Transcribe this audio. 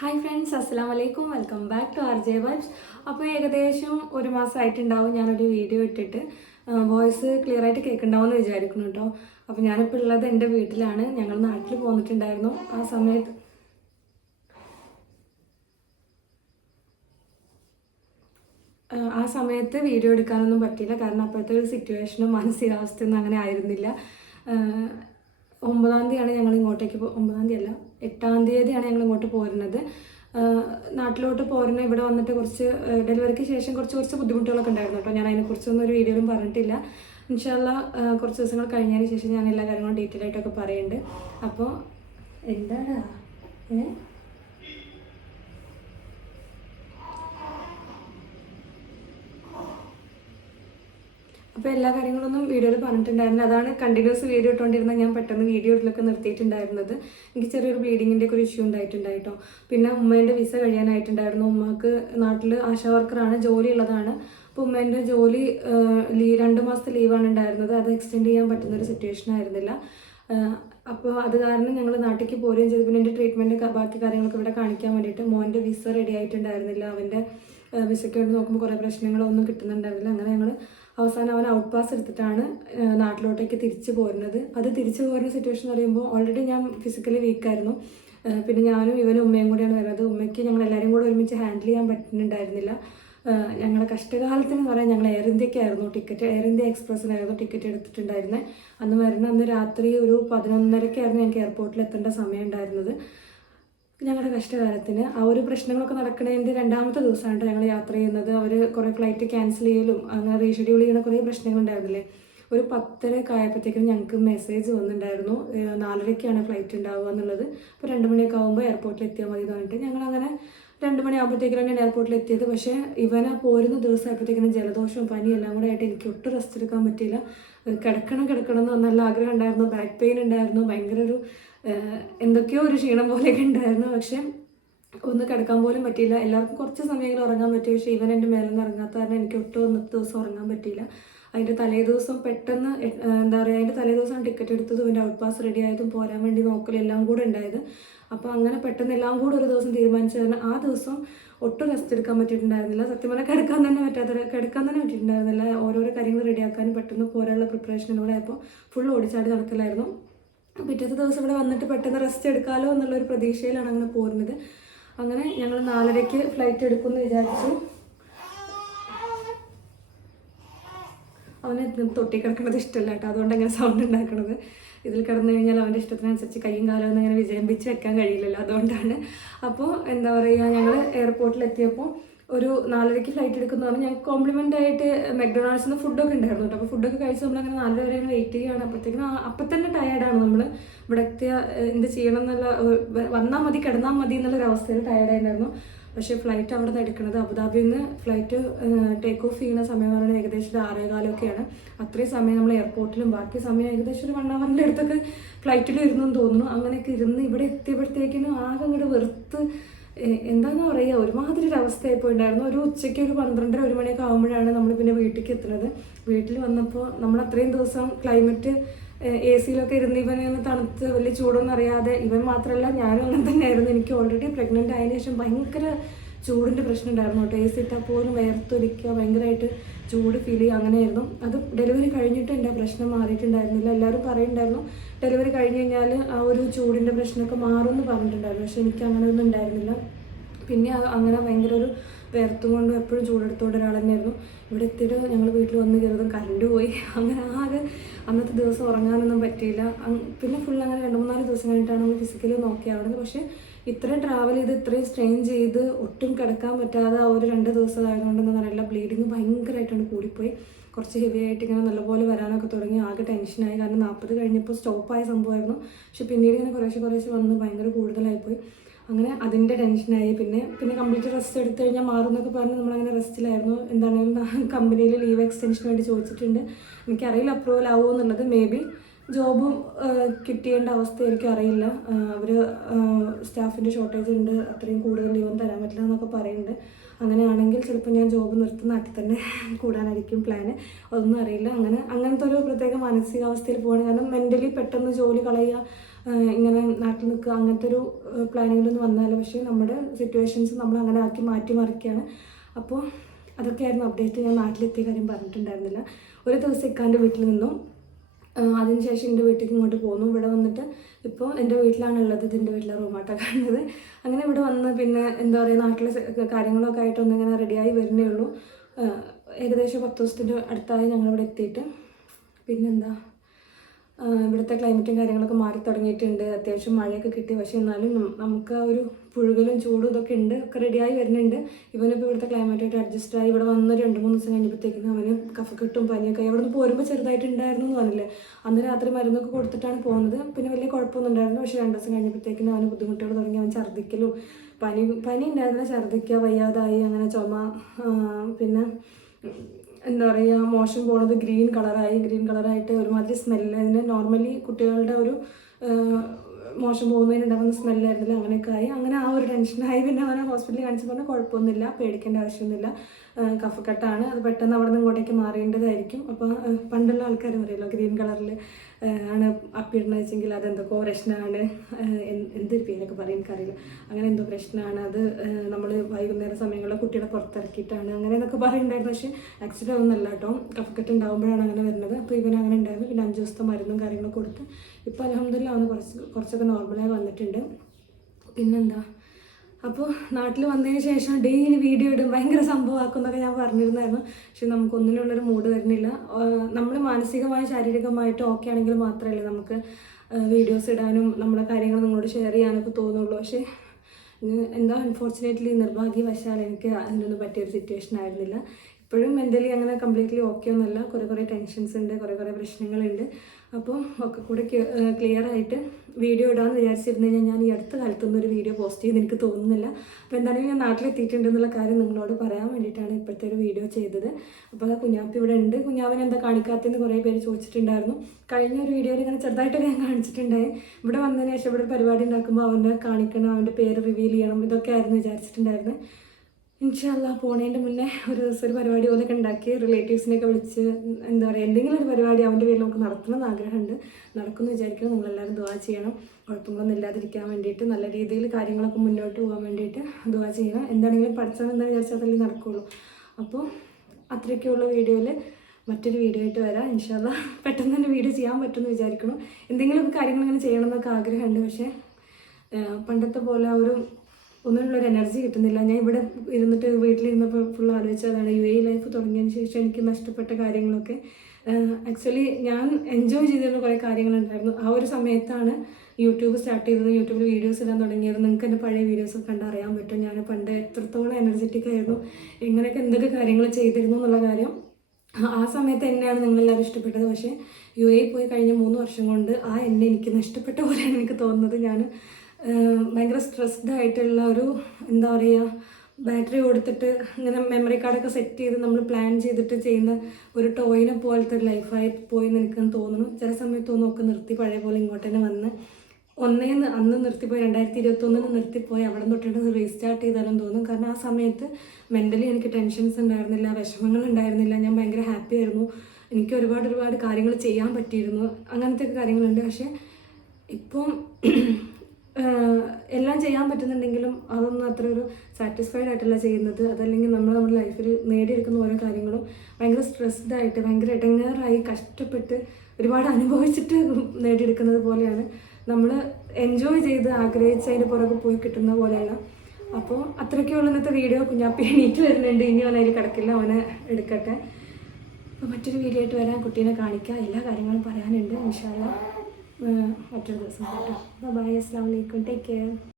Hi friends അസ്സാം വലൈക്കും welcome back to R J vibes അപ്പോൾ ഏകദേശം ഒരു മാസമായിട്ടുണ്ടാവും ഞാനൊരു വീഡിയോ ഇട്ടിട്ട്. വോയിസ് ക്ലിയർ ആയിട്ട് കേൾക്കുന്നുണ്ടാവും എന്ന് വിചാരിക്കുന്നു കേട്ടോ അപ്പോൾ ഞാനിപ്പോൾ ഉള്ളത് എന്റെ വീട്ടിലാണ്. ഞങ്ങൾ നാട്ടിൽ പോന്നിട്ടുണ്ടായിരുന്നു. ആ സമയത്ത് ആ സമയത്ത് വീഡിയോ എടുക്കാനൊന്നും പറ്റിയില്ല. കാരണം അപ്പോഴത്തെ ഒരു സിറ്റുവേഷനും മാനസികാവസ്ഥയൊന്നും അങ്ങനെ ആയിരുന്നില്ല. ഒമ്പതാം തീയതിയാണ് ഞങ്ങൾ ഇങ്ങോട്ടേക്ക് ഒമ്പതാം തീയതി അല്ല എട്ടാം തീയതിയാണ് ഞങ്ങൾ ഇങ്ങോട്ട് പോരുന്നത്. നാട്ടിലോട്ട് പോരുന്ന ഇവിടെ വന്നിട്ട് കുറച്ച് ഡെലിവറിക്ക് ശേഷം കുറച്ച് കുറച്ച് ബുദ്ധിമുട്ടുകളൊക്കെ ഉണ്ടായിരുന്നു കേട്ടോ. ഞാൻ അതിനെക്കുറിച്ചൊന്നും ഒരു വീഡിയോയിലും പറഞ്ഞിട്ടില്ല. ഇൻഷാല്ല കുറച്ച് ദിവസങ്ങൾ കഴിഞ്ഞതിന് ശേഷം ഞാൻ എല്ലാ കാര്യങ്ങളും ഡീറ്റെയിൽ ആയിട്ടൊക്കെ പറയുന്നുണ്ട് അപ്പോൾ എന്താടാ? ഏ? അപ്പോൾ എല്ലാ കാര്യങ്ങളൊന്നും വീഡിയോയിൽ പറഞ്ഞിട്ടുണ്ടായിരുന്നു അതാണ് കണ്ടിന്യൂസ് വീഡിയോ ഇട്ടുകൊണ്ടിരുന്ന ഞാൻ പെട്ടെന്ന് വീഡിയോ ഇടലൊക്കെ നിർത്തിയിട്ടുണ്ടായിരുന്നത്. എനിക്ക് ചെറിയൊരു ബ്ലീഡിങ്ങിന്റെ ഒക്കെ ഒരു ഇഷ്യൂ ഉണ്ടായിട്ടുണ്ടായിട്ടോ പിന്നെ ഉമ്മേന്റെ വിസ കഴിയാനായിട്ടുണ്ടായിരുന്നു. ഉമ്മക്ക് നാട്ടിൽ ആശാ വർക്കറാണ് ജോലി ഉള്ളതാണ്. അപ്പോൾ ഉമ്മേന്റെ ജോലി ലീ രണ്ട് മാസത്തെ ലീവാണ് ഉണ്ടായിരുന്നത്. അത് എക്സ്റ്റെൻഡ് ചെയ്യാൻ പറ്റുന്ന ഒരു സിറ്റുവേഷൻ ആയിരുന്നില്ല അപ്പോൾ അത് കാരണം ഞങ്ങൾ നാട്ടിലേക്ക് പോരുകയും ചെയ്തു. പിന്നെ എന്റെ ട്രീറ്റ്മെന്റ് ബാക്കി കാര്യങ്ങളൊക്കെ ഇവിടെ കാണിക്കാൻ വേണ്ടിയിട്ട് മോന്റെ വിസ റെഡി ആയിട്ടുണ്ടായിരുന്നില്ല. അവന്റെ വിസയ്ക്ക് വേണ്ടി നോക്കുമ്പോൾ കുറേ പ്രശ്നങ്ങളൊന്നും കിട്ടുന്നുണ്ടായിരുന്നില്ല. അങ്ങനെ ഞങ്ങൾ അവസാനം അവൻ ഔട്ട് പാസ് എടുത്തിട്ടാണ് നാട്ടിലോട്ടേക്ക് തിരിച്ചു പോരുന്നത്. അത് തിരിച്ചു പോരുന്ന സിറ്റുവേഷൻ എന്ന് പറയുമ്പോൾ ഓൾറെഡി ഞാൻ ഫിസിക്കലി വീക്കായിരുന്നു പിന്നെ ഞാനും ഇവനും ഉമ്മയും കൂടെയാണ് വരുന്നത്. ഉമ്മയ്ക്ക് ഞങ്ങൾ എല്ലാവരും കൂടെ ഒരുമിച്ച് ഹാൻഡിൽ ചെയ്യാൻ പറ്റുന്നുണ്ടായിരുന്നില്ല. ഞങ്ങളുടെ കഷ്ടകാലത്തിന് പറയാൻ ഞങ്ങൾ എയർ ഇന്ത്യക്കായിരുന്നു ടിക്കറ്റ് എയർ ഇന്ത്യ എക്സ്പ്രസ്സിനായിരുന്നു ടിക്കറ്റ് എടുത്തിട്ടുണ്ടായിരുന്നത് അന്ന് വരുന്ന അന്ന് രാത്രി ഒരു പതിനൊന്നരക്കായിരുന്നു ഞങ്ങൾക്ക് എയർപോർട്ടിൽ എത്തേണ്ട സമയം ഉണ്ടായിരുന്നത്. ഞങ്ങളുടെ കഷ്ടകാലത്തിന് ആ ഒരു പ്രശ്നങ്ങളൊക്കെ നടക്കുന്നതിന്റെ രണ്ടാമത്തെ ദിവസമാണ് ഞങ്ങൾ യാത്ര ചെയ്യുന്നത്. അവർ കുറേ ഫ്ലൈറ്റ് ക്യാൻസൽ ചെയ്യലും അങ്ങനെ റീഷെഡ്യൂൾ ചെയ്യുന്ന കുറേ പ്രശ്നങ്ങൾ ഉണ്ടായിരുന്നില്ലേ ഒരു പത്തരയൊക്കെ ആയപ്പോഴത്തേക്കും ഞങ്ങൾക്ക് മെസ്സേജ് വന്നിട്ടുണ്ടായിരുന്നു. നാലരയ്ക്കാണ് ഫ്ലൈറ്റ് ഉണ്ടാവുക എന്നുള്ളത്. അപ്പോൾ രണ്ട് മണിയൊക്കെ ആകുമ്പോൾ എയർപോർട്ടിൽ എത്തിയാൽ മതി എന്ന് പറഞ്ഞിട്ട് ഞങ്ങൾ അങ്ങനെ രണ്ട് മണിയാകുമ്പോഴത്തേക്കും തന്നെയാണ് എയർപോർട്ടിൽ എത്തിയത്. പക്ഷേ ഇവനെ പോരുന്ന ദിവസം ആയപ്പോഴത്തേക്കും ജലദോഷവും പനിയും എല്ലാം കൂടെ ആയിട്ട് എനിക്ക് ഒട്ടും റെസ്റ്റ് എടുക്കാൻ പറ്റിയില്ല. കിടക്കണം കിടക്കണം എന്ന് നല്ല ആഗ്രഹം ഉണ്ടായിരുന്നു. ബാക്ക് പെയിൻ ഉണ്ടായിരുന്നു. ഭയങ്കര ഒരു എന്തൊക്കെയോ ഒരു ക്ഷീണം പോലെയൊക്കെ ഉണ്ടായിരുന്നു. പക്ഷെ ഒന്ന് കിടക്കാൻ പോലും പറ്റിയില്ല. എല്ലാവർക്കും കുറച്ച് സമയങ്ങളിൽ ഉറങ്ങാൻ പറ്റി. പക്ഷേ ഇവൻ എന്റെ മേലെ നിന്ന് ഇറങ്ങാത്ത കാരണം എനിക്ക് ഒട്ടും ഒന്നത്തെ ദിവസം ഉറങ്ങാൻ പറ്റിയില്ല. അതിന്റെ തലേ ദിവസം പെട്ടെന്ന് എന്താ പറയുക അതിന്റെ തലേ ദിവസം ടിക്കറ്റ് എടുത്തതും എന്റെ ഔട്ട് പാസ് റെഡി ആയതും പോരാൻ വേണ്ടി നോക്കലും എല്ലാം കൂടെ ഉണ്ടായത്. അപ്പോൾ അങ്ങനെ പെട്ടെന്ന് എല്ലാം കൂടെ ഒരു ദിവസം തീരുമാനിച്ച കാരണം ആ ദിവസം ഒട്ടും റെസ്റ്റ് എടുക്കാൻ പറ്റിയിട്ടുണ്ടായിരുന്നില്ല. സത്യം പറഞ്ഞാൽ കിടക്കാൻ തന്നെ പറ്റാത്ത കിടക്കാൻ തന്നെ പറ്റിയിട്ടുണ്ടായിരുന്നില്ല. ഓരോരോ കാര്യങ്ങൾ റെഡിയാക്കാനും പെട്ടെന്ന് പോരാനുള്ള പ്രിപ്പറേഷനും കൂടെ ആയപ്പോൾ ഫുൾ ഓടിച്ചാടി നടക്കലായിരുന്നു. പിറ്റത്തെ ദിവസം ഇവിടെ വന്നിട്ട് പെട്ടെന്ന് റെസ്റ്റ് എടുക്കാമല്ലോ എന്നുള്ളൊരു പ്രതീക്ഷയിലാണ് അങ്ങനെ പോരുന്നത്. അങ്ങനെ ഞങ്ങൾ നാലരയ്ക്ക് ഫ്ലൈറ്റ് എടുക്കുമെന്ന് വിചാരിച്ചു. അവനെ തൊട്ടി ഇഷ്ടമല്ല കേട്ടോ. അതുകൊണ്ട് അങ്ങനെ സൗണ്ട് ഉണ്ടാക്കണത്. ഇതിൽ കിടന്നു കഴിഞ്ഞാൽ അവന്റെ ഇഷ്ടത്തിനനുസരിച്ച് കൈയും കാലം ഒന്നും വിജയം വെച്ച് വെക്കാൻ കഴിയില്ലല്ലോ. അതുകൊണ്ടാണ്. അപ്പോൾ എന്താ പറയുക ഞങ്ങൾ എയർപോർട്ടിൽ എത്തിയപ്പോൾ ഒരു നാലരയ്ക്ക് ഫ്ലൈറ്റ് എടുക്കുന്ന പറഞ്ഞാൽ ഞങ്ങൾക്ക് കോംപ്ലിമെന്റ് ആയിട്ട് മെക്ഡൊണാൾഡ്സിൽ നിന്ന് ഫുഡൊക്കെ ഉണ്ടായിരുന്നു കേട്ടോ. അപ്പോൾ ഫുഡൊക്കെ കഴിച്ച് നമ്മളങ്ങനെ നാലര വരെ വെയിറ്റ് ചെയ്യുകയാണ്. അപ്പോഴത്തേക്കും അപ്പം തന്നെ ടയേർഡാണ് നമ്മൾ ഇവിടെ എത്തിയ എന്ത് ചെയ്യണം എന്നുള്ള വന്നാൽ മതി കിടന്നാൽ മതി എന്നുള്ള അവസ്ഥയിൽ ടയേർഡായിരുന്നു പക്ഷേ ഫ്ലൈറ്റ് അവിടെ നിന്ന് എടുക്കുന്നത് അബുദാബിയിൽ നിന്ന് ഫ്ലൈറ്റ് ടേക്ക് ഓഫ് ചെയ്യുന്ന സമയം പറയുന്നത് ഏകദേശം ഒരു ആറേകാലമൊക്കെയാണ് അത്രയും സമയം നമ്മൾ എയർപോർട്ടിലും ബാക്കി സമയം ഏകദേശം ഒരു വൺ അവറിന്റെ അടുത്തൊക്കെ എന്ന് തോന്നുന്നു. അങ്ങനെയൊക്കെ ഇരുന്ന് ഇവിടെ എത്തിയപ്പോഴത്തേക്കിനും ആകെ അങ്ങോട്ട് വെറുത്ത് എന്താന്ന് പറയുക ഒരുമാതിരി ഒരു അവസ്ഥയായി പോയിട്ടുണ്ടായിരുന്നു ഒരു ഉച്ചയ്ക്ക് ഒരു പന്ത്രണ്ടര ഒരു മണിയൊക്കെ ആകുമ്പോഴാണ് നമ്മൾ പിന്നെ വീട്ടിലേക്ക് എത്തുന്നത്. വീട്ടിൽ വന്നപ്പോൾ നമ്മൾ അത്രയും ദിവസം ക്ലൈമറ്റ് എ സിയിലൊക്കെ ഇരുന്ന് ഇവനെ തണുത്ത് വലിയ ചൂടൊന്നും അറിയാതെ ഇവൻ മാത്രമല്ല ഞാനും അങ്ങനെ തന്നെയായിരുന്നു. എനിക്ക് ഓൾറെഡി പ്രഗ്നന്റ് ആയതിനു ശേഷം ഭയങ്കര ചൂടിന്റെ പ്രശ്നം ഉണ്ടായിരുന്നു കേട്ടോ. എ സി ഇട്ടാൽ പോലും വേർത്തൊലിക്കുക ഭയങ്കരമായിട്ട് ചൂട് ഫീൽ ചെയ്യുക അങ്ങനെയായിരുന്നു. അത് ഡെലിവറി കഴിഞ്ഞിട്ട് എന്റെ പ്രശ്നം മാറിയിട്ടുണ്ടായിരുന്നില്ല. എല്ലാവരും പറയുന്നുണ്ടായിരുന്നു ഡെലിവറി കഴിഞ്ഞ് കഴിഞ്ഞാൽ ആ ഒരു ചൂടിന്റെ പ്രശ്നമൊക്കെ മാറുമെന്ന് പറഞ്ഞിട്ടുണ്ടായിരുന്നു. പക്ഷേ എനിക്ക് അങ്ങനെയൊന്നും ഉണ്ടായിരുന്നില്ല. പിന്നെ അങ്ങനെ ഭയങ്കര ഒരു വേർത്തും കൊണ്ടും എപ്പോഴും ചൂടെടുത്തോണ്ട് ഒരാൾ തന്നെയായിരുന്നു. ഇവിടെ എത്തിയിട്ട് ഞങ്ങൾ വീട്ടിൽ വന്ന് കയറുന്നതും കറണ്ട് പോയി. അങ്ങനെ ആകെ അന്നത്തെ ദിവസം ഉറങ്ങാനൊന്നും പറ്റിയില്ല. പിന്നെ ഫുൾ അങ്ങനെ രണ്ട് മൂന്നാൽ ദിവസം കഴിഞ്ഞിട്ടാണ് നമ്മൾ ഫിസിക്കലി നോക്കിയാവുന്നത് പക്ഷേ ഇത്രയും ട്രാവൽ ചെയ്ത് ഇത്രയും സ്ട്രെയിൻ ചെയ്ത് ഒട്ടും കിടക്കാൻ പറ്റാതെ ആ ഒരു രണ്ട് ദിവസം ആയതുകൊണ്ടെന്ന് അറിയില്ല ബ്ലീഡിങ് ഭയങ്കരമായിട്ടാണ് കൂടിപ്പോയി. കുറച്ച് ഹെവി ആയിട്ട് ഇങ്ങനെ നല്ലപോലെ വരാനൊക്കെ തുടങ്ങി. ആകെ ടെൻഷനായി കാരണം നാൽപ്പത് കഴിഞ്ഞപ്പോൾ സ്റ്റോപ്പായ സംഭവമായിരുന്നു. പക്ഷെ പിന്നീട് ഇങ്ങനെ കുറേശ്ശെ കുറേശ്ശെ വന്ന് ഭയങ്കര കൂടുതലായിപ്പോയി. അങ്ങനെ അതിന്റെ ടെൻഷനായി പിന്നെ പിന്നെ കംപ്ലീറ്റ് റെസ്റ്റ് എടുത്തു കഴിഞ്ഞാൽ മാറും എന്നൊക്കെ പറഞ്ഞ് നമ്മളങ്ങനെ റെസ്റ്റിലായിരുന്നു എന്താണെങ്കിലും കമ്പനിയിൽ ലീവ് എക്സ്റ്റൻഷന് വേണ്ടി ചോദിച്ചിട്ടുണ്ട്. എനിക്കറിയില്ല അപ്രൂവൽ ആവുമോ എന്നുള്ളത്. മേ ബി ജോബും കിട്ടിയേണ്ട അവസ്ഥ എനിക്ക് അറിയില്ല. അവർ സ്റ്റാഫിന്റെ ഷോർട്ടേജ് ഉണ്ട് അത്രയും കൂടുതൽ ലീവൻ തരാൻ പറ്റില്ല എന്നൊക്കെ പറയുന്നുണ്ട്. അങ്ങനെയാണെങ്കിൽ ചിലപ്പോൾ ഞാൻ ജോബ് നിർത്തി നാട്ടിൽ തന്നെ കൂടാനായിരിക്കും പ്ലാന് അതൊന്നും അറിയില്ല. അങ്ങനെ അങ്ങനത്തെ ഒരു പ്രത്യേക മാനസികാവസ്ഥയിൽ പോവാണ്. കാരണം മെന്റലി പെട്ടെന്ന് ജോലി കളയുക ഇങ്ങനെ നാട്ടിൽ നിൽക്കുക അങ്ങനത്തെ ഒരു പ്ലാനിങ്ങിലൊന്നും വന്നാലും പക്ഷേ നമ്മുടെ സിറ്റുവേഷൻസ് നമ്മൾ അങ്ങനെ ആക്കി മാറ്റി മറിക്കുകയാണ്. അപ്പോൾ അതൊക്കെയായിരുന്നു അപ്ഡേറ്റ് ഞാൻ നാട്ടിലെത്തിയ കാര്യം പറഞ്ഞിട്ടുണ്ടായിരുന്നില്ല. ഒരു ദിവസം ഇക്കാന്റെ വീട്ടിൽ നിന്നും അതിനുശേഷം എന്റെ വീട്ടിലേക്ക് ഇങ്ങോട്ട് പോന്നു. ഇവിടെ വന്നിട്ട് ഇപ്പോൾ എന്റെ വീട്ടിലാണ് ഉള്ളത് ഇതിന്റെ വീട്ടിലെ റൂമായിട്ടാണ് കാണുന്നത്. അങ്ങനെ ഇവിടെ വന്ന് പിന്നെ എന്താ പറയുക നാട്ടിലെ കാര്യങ്ങളൊക്കെ ആയിട്ട് ഒന്നിങ്ങനെ റെഡിയായി വരുന്നേ ഉള്ളൂ. ഏകദേശം പത്ത് ദിവസത്തിന്റെ അടുത്തായി ഞങ്ങളിവിടെ എത്തിയിട്ട്. പിന്നെന്താ? ഇവിടുത്തെ ക്ലൈമറ്റും കാര്യങ്ങളൊക്കെ മാറി തുടങ്ങിയിട്ടുണ്ട്. അത്യാവശ്യം മഴയൊക്കെ കിട്ടി. പക്ഷേ എന്നാലും നമുക്ക് ആ ഒരു പുഴുകലും ചൂടും ഇതൊക്കെ ഉണ്ട്. ഒക്കെ റെഡിയായി വരുന്നുണ്ട്. ഇവനിപ്പോൾ ഇവിടുത്തെ ക്ലൈമറ്റായിട്ട് അഡ്ജസ്റ്റ് ആയി. ഇവിടെ വന്ന രണ്ട് മൂന്ന് ദിവസം കഴിഞ്ഞപ്പോഴത്തേക്കും അവന് കഫക്കെട്ടും പനിയൊക്കെ. ഇവിടെ നിന്ന് പോരുമ്പോൾ ചെറുതായിട്ടുണ്ടായിരുന്നു എന്ന് പറഞ്ഞില്ലേ? അന്ന് രാത്രി മരുന്നൊക്കെ കൊടുത്തിട്ടാണ് പോകുന്നത്. പിന്നെ വലിയ കുഴപ്പമൊന്നും ഉണ്ടായിരുന്നു പക്ഷേ രണ്ട് ദിവസം കഴിഞ്ഞപ്പോഴത്തേക്കും അവന് ബുദ്ധിമുട്ടുകൾ തുടങ്ങി. അവൻ ഛർദ്ദിക്കലും പനി പനി ഉണ്ടായിരുന്നില്ല. ഛർദ്ദിക്കുക വയ്യാതായി അങ്ങനെ ചുമ പിന്നെ എന്താ പറയുക മോശം പോണത് ഗ്രീൻ കളറായി. ഗ്രീൻ കളറായിട്ട് ഒരുമാതിരി സ്മെല്ല് അതിന് നോർമലി കുട്ടികളുടെ ഒരു മോശം പോകുന്നതിന് ഉണ്ടാകുന്ന സ്മെല്ലായിരുന്നില്ല അങ്ങനെയൊക്കെ ആയി. അങ്ങനെ ആ ഒരു ടെൻഷനായി പിന്നെ അവനെ ഹോസ്പിറ്റലിൽ കാണിച്ചു പറഞ്ഞാൽ കുഴപ്പമൊന്നുമില്ല പേടിക്കേണ്ട ആവശ്യമൊന്നുമില്ല. കഫക്കെട്ടാണ്. അത് പെട്ടെന്ന് അവിടെ നിന്ന് ഇങ്ങോട്ടേക്ക് മാറേണ്ടതായിരിക്കും. അപ്പോൾ പണ്ടുള്ള ആൾക്കാർ പറയുമല്ലോ ഗ്രീൻ കളറിൽ ആണ് അപ്പിടണമെന്ന് വെച്ചെങ്കിൽ അതെന്തൊക്കെ പ്രശ്നമാണ് എന്തൊരു പേരൊക്കെ പറയും എനിക്കറിയില്ല. അങ്ങനെ എന്തോ പ്രശ്നമാണ് അത് നമ്മൾ വൈകുന്നേര സമയങ്ങളിൽ കുട്ടികളെ പുറത്തിറക്കിയിട്ടാണ് അങ്ങനെ എന്നൊക്കെ പറയുന്നുണ്ടായിരുന്നു പക്ഷേ ആക്ച്വലി ഒന്നല്ല കേട്ടോ. കഫക്കെട്ട് ഉണ്ടാകുമ്പോഴാണ് അങ്ങനെ വരുന്നത്. അപ്പോൾ ഇവൻ അങ്ങനെ ഉണ്ടായിരുന്നു. പിന്നെ അഞ്ച് ദിവസത്തെ മരുന്നും കാര്യങ്ങളൊക്കെ കൊടുത്ത് ഇപ്പോൾ അലഹമ്മദില്ല അവന് കുറച്ച് കുറച്ചൊക്കെ നോർമലായി വന്നിട്ടുണ്ട്. പിന്നെന്താ? അപ്പോൾ നാട്ടിൽ വന്നതിന് ശേഷം ഡെയിലി വീഡിയോ ഇടും. ഭയങ്കര സംഭവമാക്കും എന്നൊക്കെ ഞാൻ പറഞ്ഞിരുന്നായിരുന്നു. പക്ഷെ നമുക്കൊന്നിനുള്ളൊരു മൂഡ് വരുന്നില്ല. നമ്മൾ മാനസികമായും ശാരീരികമായിട്ട് ഓക്കെ ആണെങ്കിൽ മാത്രമല്ലേ നമുക്ക് വീഡിയോസ് ഇടാനും നമ്മുടെ കാര്യങ്ങൾ നിങ്ങളോട് ഷെയർ ചെയ്യാനൊക്കെ തോന്നുള്ളൂ. പക്ഷേ എന്താ അൺഫോർച്ചുനേറ്റ്ലി നിർഭാഗ്യവശാൽ എനിക്ക് അതിനൊന്നും പറ്റിയൊരു സിറ്റുവേഷൻ ആയിരുന്നില്ല. ഇപ്പോഴും മെന്റലി അങ്ങനെ കംപ്ലീറ്റ്ലി ഓക്കെ ഒന്നുമല്ല. കുറേ കുറേ ടെൻഷൻസ് ഉണ്ട് കുറേ കുറേ പ്രശ്നങ്ങളുണ്ട്. അപ്പോൾ ഒക്കെ കൂടെ ക്ലിയർ ആയിട്ട് വീഡിയോ ഇടാമെന്ന് വിചാരിച്ചിരുന്നു കഴിഞ്ഞാൽ ഞാൻ ഈ അടുത്ത കാലത്തൊന്നും ഒരു വീഡിയോ പോസ്റ്റ് ചെയ്ത് എനിക്ക് തോന്നുന്നില്ല. അപ്പോൾ എന്താണെങ്കിലും ഞാൻ നാട്ടിലെത്തിയിട്ടുണ്ടെന്നുള്ള കാര്യം നിങ്ങളോട് പറയാൻ വേണ്ടിയിട്ടാണ് ഇപ്പോഴത്തെ ഒരു വീഡിയോ ചെയ്തത്. അപ്പോൾ കുഞ്ഞാപ്പ് ഇവിടെ ഉണ്ട്. കുഞ്ഞാവിനെ എന്താ കാണിക്കാത്തതെന്ന് കുറേ പേര് ചോദിച്ചിട്ടുണ്ടായിരുന്നു. കഴിഞ്ഞ ഒരു വീഡിയോയിൽ ഇങ്ങനെ ചെറുതായിട്ടൊക്കെ ഞാൻ കാണിച്ചിട്ടുണ്ടായി. ഇവിടെ വന്നതിന് ശേഷം ഇവിടെ പരിപാടി ഉണ്ടാക്കുമ്പോൾ അവന്റെ കാണിക്കണം അവന്റെ പേര് റിവീൽ ചെയ്യണം ഇതൊക്കെ ആയിരുന്നു വിചാരിച്ചിട്ടുണ്ടായിരുന്നത് ഇൻഷാല്ല പോണേന്റെ മുന്നേ ഒരു ദിവസം ഒരു പരിപാടി പോലെയൊക്കെ ഉണ്ടാക്കി റിലേറ്റീവ്സിനെയൊക്കെ വിളിച്ച് എന്താ പറയുക എന്തെങ്കിലും ഒരു പരിപാടി അവന്റെ പേരിൽ നമുക്ക് നടത്തണം എന്ന് ആഗ്രഹമുണ്ട് നടക്കുമെന്ന് വിചാരിക്കണം നിങ്ങളെല്ലാവരും ദുവാ ചെയ്യണം. കുഴപ്പങ്ങളൊന്നും ഇല്ലാതിരിക്കാൻ വേണ്ടിയിട്ട് നല്ല രീതിയിൽ കാര്യങ്ങളൊക്കെ മുന്നോട്ട് പോകാൻ വേണ്ടിയിട്ട് ദുവാ ചെയ്യണം. എന്താണെങ്കിലും പഠിച്ചാൽ എന്താ വിചാരിച്ചാൽ അതല്ലേ നടക്കുകയുള്ളൂ അപ്പോൾ അത്രയൊക്കെയുള്ള വീഡിയോയിൽ മറ്റൊരു വീഡിയോ ആയിട്ട് വരാം. ഇൻഷാല്ല പെട്ടെന്ന് തന്നെ വീഡിയോ ചെയ്യാൻ പറ്റുമെന്ന് വിചാരിക്കണം എന്തെങ്കിലുമൊക്കെ കാര്യങ്ങൾ ഇങ്ങനെ ചെയ്യണം എന്നൊക്കെ ആഗ്രഹമുണ്ട്. പക്ഷേ പണ്ടത്തെ പോലെ ഒരു ഒന്നിനുള്ളൊരു എനർജി കിട്ടുന്നില്ല. ഞാൻ ഇവിടെ ഇരുന്നിട്ട് വീട്ടിലിരുന്നപ്പോൾ ഫുൾ ആലോചിച്ചതാണ് യു എ ലൈഫ് തുടങ്ങിയതിന് ശേഷം എനിക്ക് നഷ്ടപ്പെട്ട കാര്യങ്ങളൊക്കെ. ആക്ച്വലി ഞാൻ എൻജോയ് ചെയ്തിരുന്ന കുറേ കാര്യങ്ങളുണ്ടായിരുന്നു. ആ ഒരു സമയത്താണ് യൂട്യൂബ് സ്റ്റാർട്ട് ചെയ്തത് യൂട്യൂബിൽ വീഡിയോസ് ഇടാൻ തുടങ്ങിയത്. നിങ്ങൾക്ക് എന്റെ പഴയ വീഡിയോസ് ഒക്കെ കണ്ട് അറിയാൻ പറ്റും. ഞാൻ പണ്ട് എത്രത്തോളം എനർജറ്റിക് ആയിരുന്നു. എങ്ങനെയൊക്കെ എന്തൊക്കെ കാര്യങ്ങൾ ചെയ്തിരുന്നു എന്നുള്ള കാര്യം. ആ സമയത്ത് എന്നെയാണ് നിങ്ങളെല്ലാവരും ഇഷ്ടപ്പെട്ടത്. പക്ഷേ യു എ പോയി കഴിഞ്ഞ മൂന്ന് വർഷം കൊണ്ട് ആ എന്നെ എനിക്ക് നഷ്ടപ്പെട്ട പോലെയാണ് എനിക്ക് തോന്നുന്നത്. ഞാൻ ഭയങ്കര സ്ട്രെസ്ഡ് ആയിട്ടുള്ള ഒരു എന്താ പറയുക ബാറ്ററി കൊടുത്തിട്ട് ഇങ്ങനെ മെമ്മറി കാർഡൊക്കെ സെറ്റ് ചെയ്ത് നമ്മൾ പ്ലാൻ ചെയ്തിട്ട് ചെയ്യുന്ന ഒരു ടോയിനെ പോലത്തെ ഒരു ലൈഫായി പോയി എനിക്ക് തോന്നുന്നു. ചില സമയത്ത് ഒക്കെ നിർത്തി പഴയ പോലെ ഇങ്ങോട്ട് തന്നെ വന്ന് ഒന്നേ അന്ന് നിർത്തിപ്പോയി രണ്ടായിരത്തി ഇരുപത്തൊന്നിന് നിർത്തിപ്പോയി. അവിടെ തൊട്ടിട്ട് റീസ്റ്റാർട്ട് ചെയ്താലും തോന്നും. കാരണം ആ സമയത്ത് മെന്റലി എനിക്ക് ടെൻഷൻസ് ഉണ്ടായിരുന്നില്ല വിഷമങ്ങൾ ഉണ്ടായിരുന്നില്ല. ഞാൻ ഭയങ്കര ഹാപ്പി ആയിരുന്നു. എനിക്ക് ഒരുപാട് ഒരുപാട് കാര്യങ്ങൾ ചെയ്യാൻ പറ്റിയിരുന്നു. അങ്ങനത്തെ കാര്യങ്ങളുണ്ട്. പക്ഷേ ഇപ്പം എല്ലാം ചെയ്യാൻ പറ്റുന്നുണ്ടെങ്കിലും അതൊന്നും അത്ര ഒരു സാറ്റിസ്ഫൈഡ് ആയിട്ടല്ല ചെയ്യുന്നത്. അതല്ലെങ്കിൽ നമ്മൾ നമ്മുടെ ലൈഫിൽ നേടിയെടുക്കുന്ന ഓരോ കാര്യങ്ങളും ഭയങ്കര സ്ട്രെസ്ഡ് ആയിട്ട് ഭയങ്കര ഇടങ്ങേറായി കഷ്ടപ്പെട്ട് ഒരുപാട് അനുഭവിച്ചിട്ട് നേടിയെടുക്കുന്നത് പോലെയാണ്. നമ്മൾ എൻജോയ് ചെയ്ത് ആഗ്രഹിച്ച് അതിന്റെ പുറകെ പോയി കിട്ടുന്ന പോലെയാണ്. അപ്പോൾ അത്രയ്ക്കുള്ള ഇന്നത്തെ വീഡിയോ കുഞ്ഞാപ്പി എണീറ്റ് വരുന്നുണ്ട്. ഇനി അവൻ അതിൽ കിടക്കില്ല അവനെ എടുക്കട്ടെ. അപ്പോൾ മറ്റൊരു വീഡിയോ ആയിട്ട് വരാൻ കുട്ടീനെ കാണിക്കുക എല്ലാ കാര്യങ്ങളും പറയാനുണ്ട്. ഇൻഷാല്ല മറ്റൊരു ദിവസം ബൈ അസ്സാം വലൈക്കും ടേക്ക് കെയർ